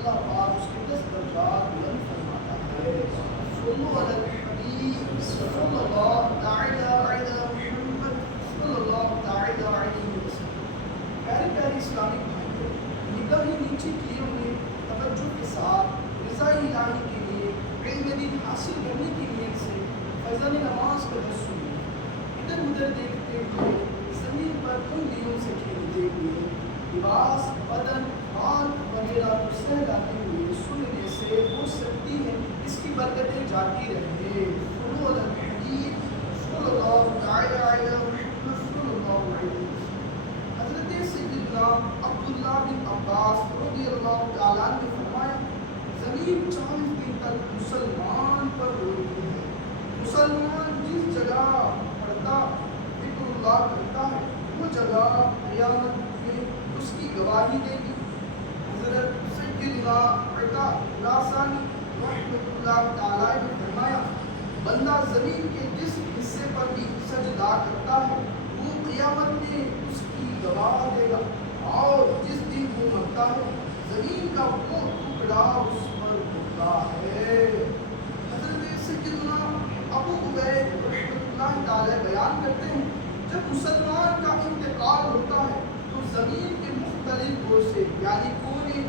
اللہ پاک اس کے 10 درجات بلند فرماتا ہے. صلو علی الحبیب صلی اللہ تعالی علی محمد صلی اللہ تعالی علیہ وسلم. پیاری پیاری اسلامک بھائیوں، نگاہیں نیچے کیے ہوئے توجہ کے ساتھ رضا الہی کے لیے علم دین حاصل کرنے کی نیت سے فیضان نماز کا درس سنیے. ادھر ادھر دیکھتے ہوئے، زمین پر انگلیوں سے کھیلتے ہوئے، لباس بدن بال وغیرہ کو سہلاتے ہوئے سننے سے ہو سکتی ہے اس کی برکتیں جاتی رہیں. صلو علی الحبیب صلی اللہ تعالی علی محمد صلی اللہ علیہ وسلم. حضرت سیدنا عبداللہ بن عباس رضی اللہ تعالیٰ نے فرمایا، زمین 40 دن تک مسلمان پر روتی ہے. مسلمان جس جگہ پڑھتا ذکر اللہ کرتا ہے وہ جگہ قیامت میں اس کی گواہی دے گی. حضرت سیدنا عطا خراسانی رحمۃ اللہ تعالیٰ نے فرمایا، بندہ زمین کے جس حصے پر بھی سجدہ کرتا ہے وہ قیامت میں اس کی گواہ دے گا، اور جس دن وہ مرتا ہے زمین کا وہ ٹکڑا اس پر ہوتا ہے. حضرت سیدنا ابو عبید رحمۃ اللہ تعالی بیان کرتے ہیں، جب مسلمان کا انتقال ہوتا ہے تو زمین کے مختلف گوشے یعنی کونے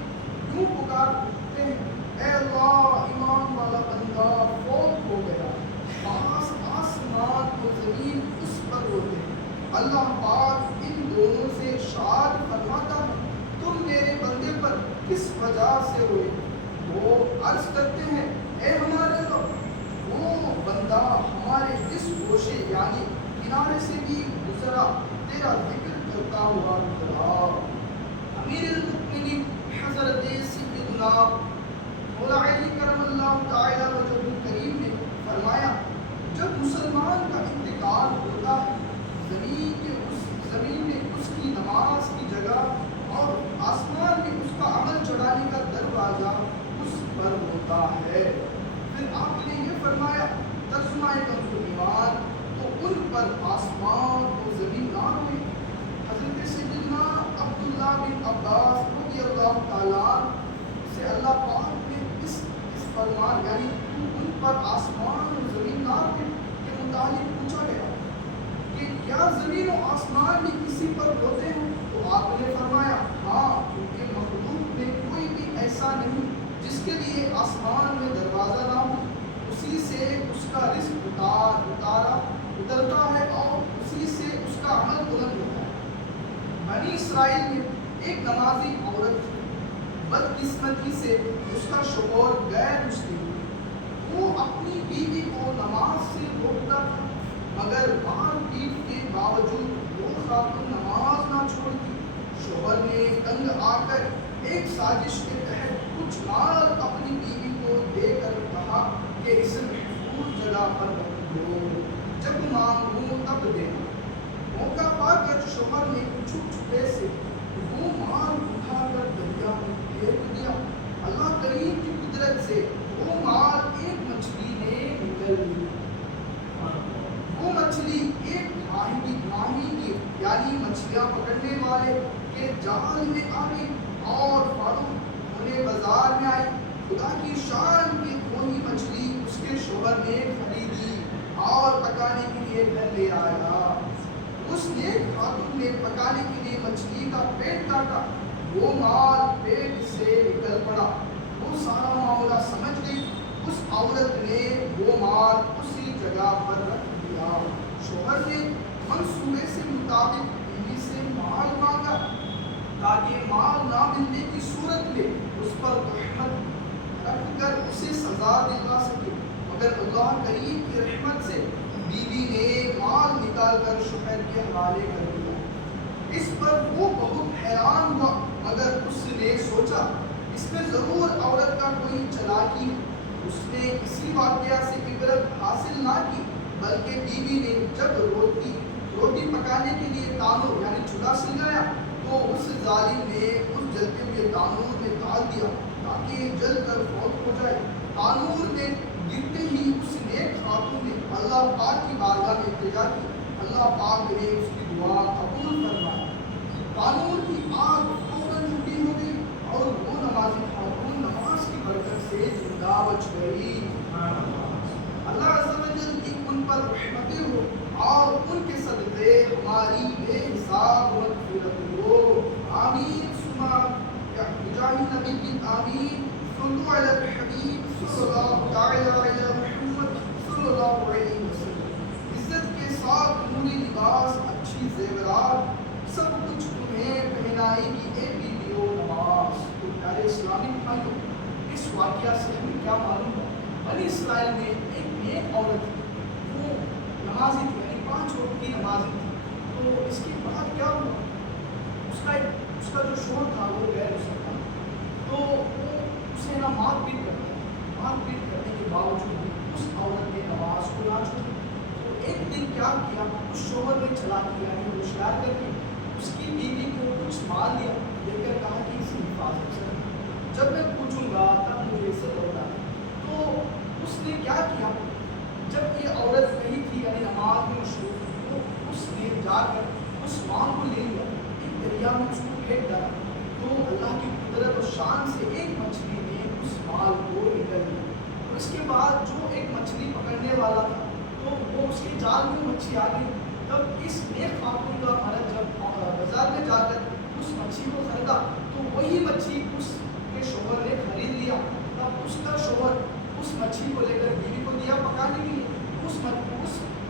یوں پکار اٹھتے ہیں، اے اللہ ایمان والا بندہ فوت ہو گیا. آسمان و زمین اس پر روتے ہیں. اللہ پاک ان دونوں سے ارشاد فرماتا ہے، تم میرے بندے پر کس وجہ سے ہوئے؟ وہ عرض کرتے ہیں، اے ہمارے رب، وہ بندہ ہمارے اس گوشے یعنی کنارے سے بھی گزرا، تیرا ذکر کرتا ہوا گزرا. امیر المؤمنین حضرت سیدنا مولا علی کرم اللہ تعالی وجہہ الکریم نے فرمایا، جب مسلمان کا انتقال ہوتا ہے زمین میں اس کی نماز کی جگہ اور آسمان میں اس کا عمل چڑھانے کا دروازہ اس پر ہوتا ہے. پھر آپ نے یہ فرمایا، ترجمہ کنز ایمان، تو ان پر آسمان و زمین نہ ہوئے. حضرت سیدنا عبداللہ بن عباس رضی اللہ تعالیٰ سے اللہ پاک نے اس فرمان یعنی ان پر آسمان و زمین نہ ہوئے کے متعلق پوچھا گیا کہ کیا زمین و آسمان میں کسی پر ہوتے ہیں؟ تو آپ نے فرمایا، ہاں، کیونکہ مخلوق میں کوئی بھی ایسا نہیں جس کے لیے آسمان میں دروازہ نہ ہو. اسی سے اس کا رزق اترتا ہے اور اسی سے اس کا عمل بلند ہوتا ہے. بنی اسرائیل میں ایک نمازی عورت تھی. بدقسمتی سے اس کا شوہر غیر مسلم. وہ اپنی بیوی کو نماز سے روکتا تھا، مگر مار پیٹ کے باوجود وہ خاتون نماز نہ چھوڑتی. شوہر نے تنگ آ کر ایک سازش کے تحت کچھ مال اپنی بیوی کو دے کر کہا کہ اسے محفوظ جگہ پر رکھ دو، جب مانگوں تب دینا. موقع پا کر شوہر نے چھپ چھپے سے وہ مال اٹھا کر دریا میں پھینک دیا. اللہ کریم کی قدرت سے وہ مال ایک مچھلی نے نکل لی. وہ مچھلی ایک ماہی کی یعنی مچھلیاں پکڑنے والے کے جال میں آ گئی اور فروخت ہونے بازار میں آئی. خدا کی شان کی وہی مچھلی اس کے شوہر نے خریدی اور پکانے کے لیے گھر لے آیا. اس نے خاتون نے پکانے کے لیے مچھلی کا پیٹ کاٹا، وہ مال پیٹ سے نکل پڑا. وہ سارا معاملہ سمجھ گئی. اس عورت نے وہ مال اسی جگہ پر رکھ دیا. شوہر نے منصوبے سے مطابق بیوی سے مال مانگا تاکہ مال نہ ملنے کی صورت میں اس پر تہمت رکھ کر اسے سزا دلوا سکے، مگر اللہ کریم کی رحمت سے بیوی نے مال نکال کر شوہر کے حوالے کر دیا. اس پر وہ بہت حیران ہوا، مگر اس نے سوچا اس میں ضرور عورت کا کوئی چالاکی ہے. اس نے اسی واقعہ سے عبرت حاصل نہ کی، بلکہ بیوی نے جب روٹی پکانے کے لیے تانور یعنی چولہا سلگایا تو اس ظالم نے اس جلتے ہوئے تانور میں ڈال دیا تاکہ جل کر فوت ہو جائے. تانور میں گرتے ہی اس نیک خاتون نے اللہ پاک کی بارگاہ میں التجا کی. اللہ پاک نے اس کی دعا قبول فرمائی. تانور کی آگ فوراً ٹھنڈی ہو گئی اور وہ نمازی خاتون النبي الآمين صلوا على الحبيب صلی اللہ تعالی علی محمد صلی اللہ علیہ وسلم. عزت کے ساتھ نوری لباس اچھی زیورات سب کچھ تمہیں پہنائے گی اے بیویو نماز. تو پیارے اسلامی بھائیوں اس واقعہ سے ہمیں کیا معلوم ہے؟ بنی اسرائیل میں ایک نیک عورت تھی, وہ نمازی تھی, یعنی 5 وقت کی نمازی تھی. تو اس کے بعد کیا ہوا, اس کا جو شوہر تھا وہ غیر مسلمان, تو وہ اسے نا مار پیٹ کرنے کے باوجود اس عورت نے نماز کو نہ چھوڑی. تو ایک دن کیا کیا, اس شوہر نے چلاکی یعنی ہوشیار کر کے اس کی بیوی کو کچھ مال دیا, دے کر کہا کہ اس کی حفاظت سے جب میں پوچھوں گا تب مجھے اسے لوٹا. تو اس نے کیا کیا, جب یہ عورت نہیں تھی یعنی نماز میں مشروف, تو اس نے جا کر اس مال کو لے لیا, ایک دریا میں اس کو پھینک ڈالا. تو اللہ کی قدرت اور شان سے ایک مچھلی نے اس مال کو نکل لیا. اس کے بعد جو ایک مچھلی پکڑنے والا تھا تو وہ اس کے جال میں مچھلی آ گئی. تب اس نیک خاتون کا مرد جب بازار میں جا کر اس مچھلی کو خریدا تو وہی مچھلی اس کے شوہر نے خرید لیا. تب اس کا شوہر اس مچھلی کو لے کر بیوی کو دیا پکانے کے لیے. اس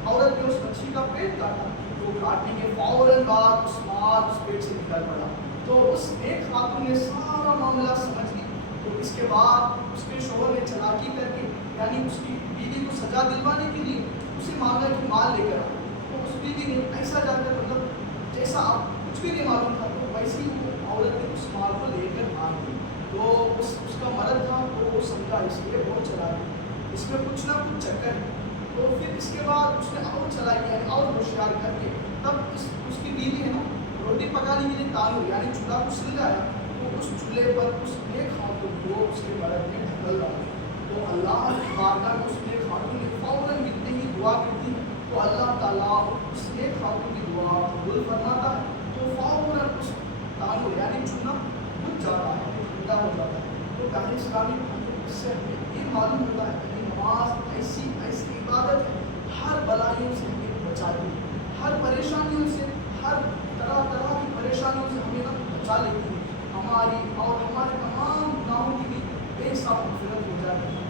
عورت نے اس مچھلی کا پیٹ کاٹا, تو کاٹنے کے فوراً بعد اس مال اس پیٹ سے نکل پڑا. تو اس ایک خاتون نے سارا معاملہ سمجھ لی. تو اس کے بعد اس کے شوہر نے چلاکی کر کے یعنی اس کی بیوی کو سزا دلوانے کے لیے اسے معاملہ کی مال لے کر آیا. تو اس بیوی نے ایسا جا کر مطلب جیسا آپ کچھ بھی نہیں معلوم تھا تو ویسے ہی وہ عورت نے اس مال کو لے کر آ گئی. تو اس کا مرد تھا تو وہ سمجھا اس لیے بہت چلا گیا, اس میں کچھ نہ کچھ چکر ہے. تو پھر اس کے بعد اس نے اور چلا گیا اور ہوشیار کر کے تب اس کی بیوی ہے نا روٹی پکانے کے لیے تانور یعنی چولہا کو سلگایا. تو اس چولہے پر اس نیک خاتون کو اس کے مرد نے ڈھکل ڈالا. تو اللہ کی بارگاہ میں اس نیک خاتون نے فوراً جتنی ہی دعا کرتی ہے تو اللہ تعالیٰ اس نیک خاتون کی دعا قبول فرماتا ہے. تو فوراً اس تانور یعنی چولہا بجھ جاتا ہے, ٹھنڈا ہو جاتا ہے. تو پہلے اسلامی اس سے ہمیں یہ معلوم ہوتا ہے کہ نماز ایسی عبادت ہے ہر بلائیوں سے ہمیں بچاتی ہے, ہر پریشانیوں سے, ہر طرح کی پریشانیوں سے ہمیں بچا لیتی ہے. ہماری اور ہمارے تمام گناہوں کی بھی بے حساب مغفرت ہو جاتی ہے.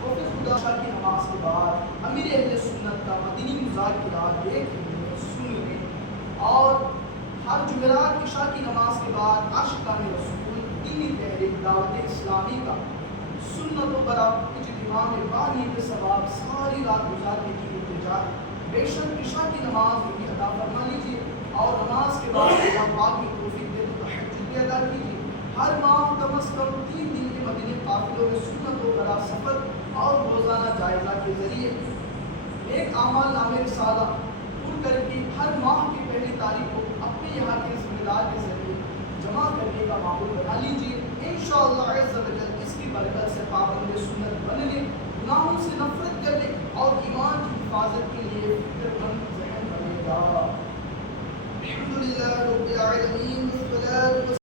تو پھر خدا شاہ کی نماز کے بعد امیر اہل سنت کا مدنی مذاکرات دیکھنے سن لیں, اور ہر جمعرات عشاء کی نماز کے بعد عاشقان رسول دینی تحریک دعوت اسلامی کا سنت و برا اجتماع میں باریک ثواب ساری رات گزارنے کی التجا. بے شک عشاء کی نماز بھی ادا فرما لیجیے, اور نماز کے بعد اللہ پاک کی توفیق دے تو تہجد بھی ادا کیجیے. ہر ماہ کم از کم 3 دن کے مدنی قافلوں میں سنت و برا سفر اور روزانہ جائزہ کے ذریعے ایک اعمال نامہ رسالہ پر کر کے ہر ماہ کی پہلی تاریخ کو اپنے یہاں کے ذمہ دار کے ذریعے جمع کرنے کا معمول بنا لیجیے. انشاءاللہ عز و جل اس کی برکت سے پابند سنت بننے, گناہوں سے نفرت کرنے اور ایمان کی حفاظت کے لیے فکر مند ذہن بنے گا. الحمدللہ رب العالمین.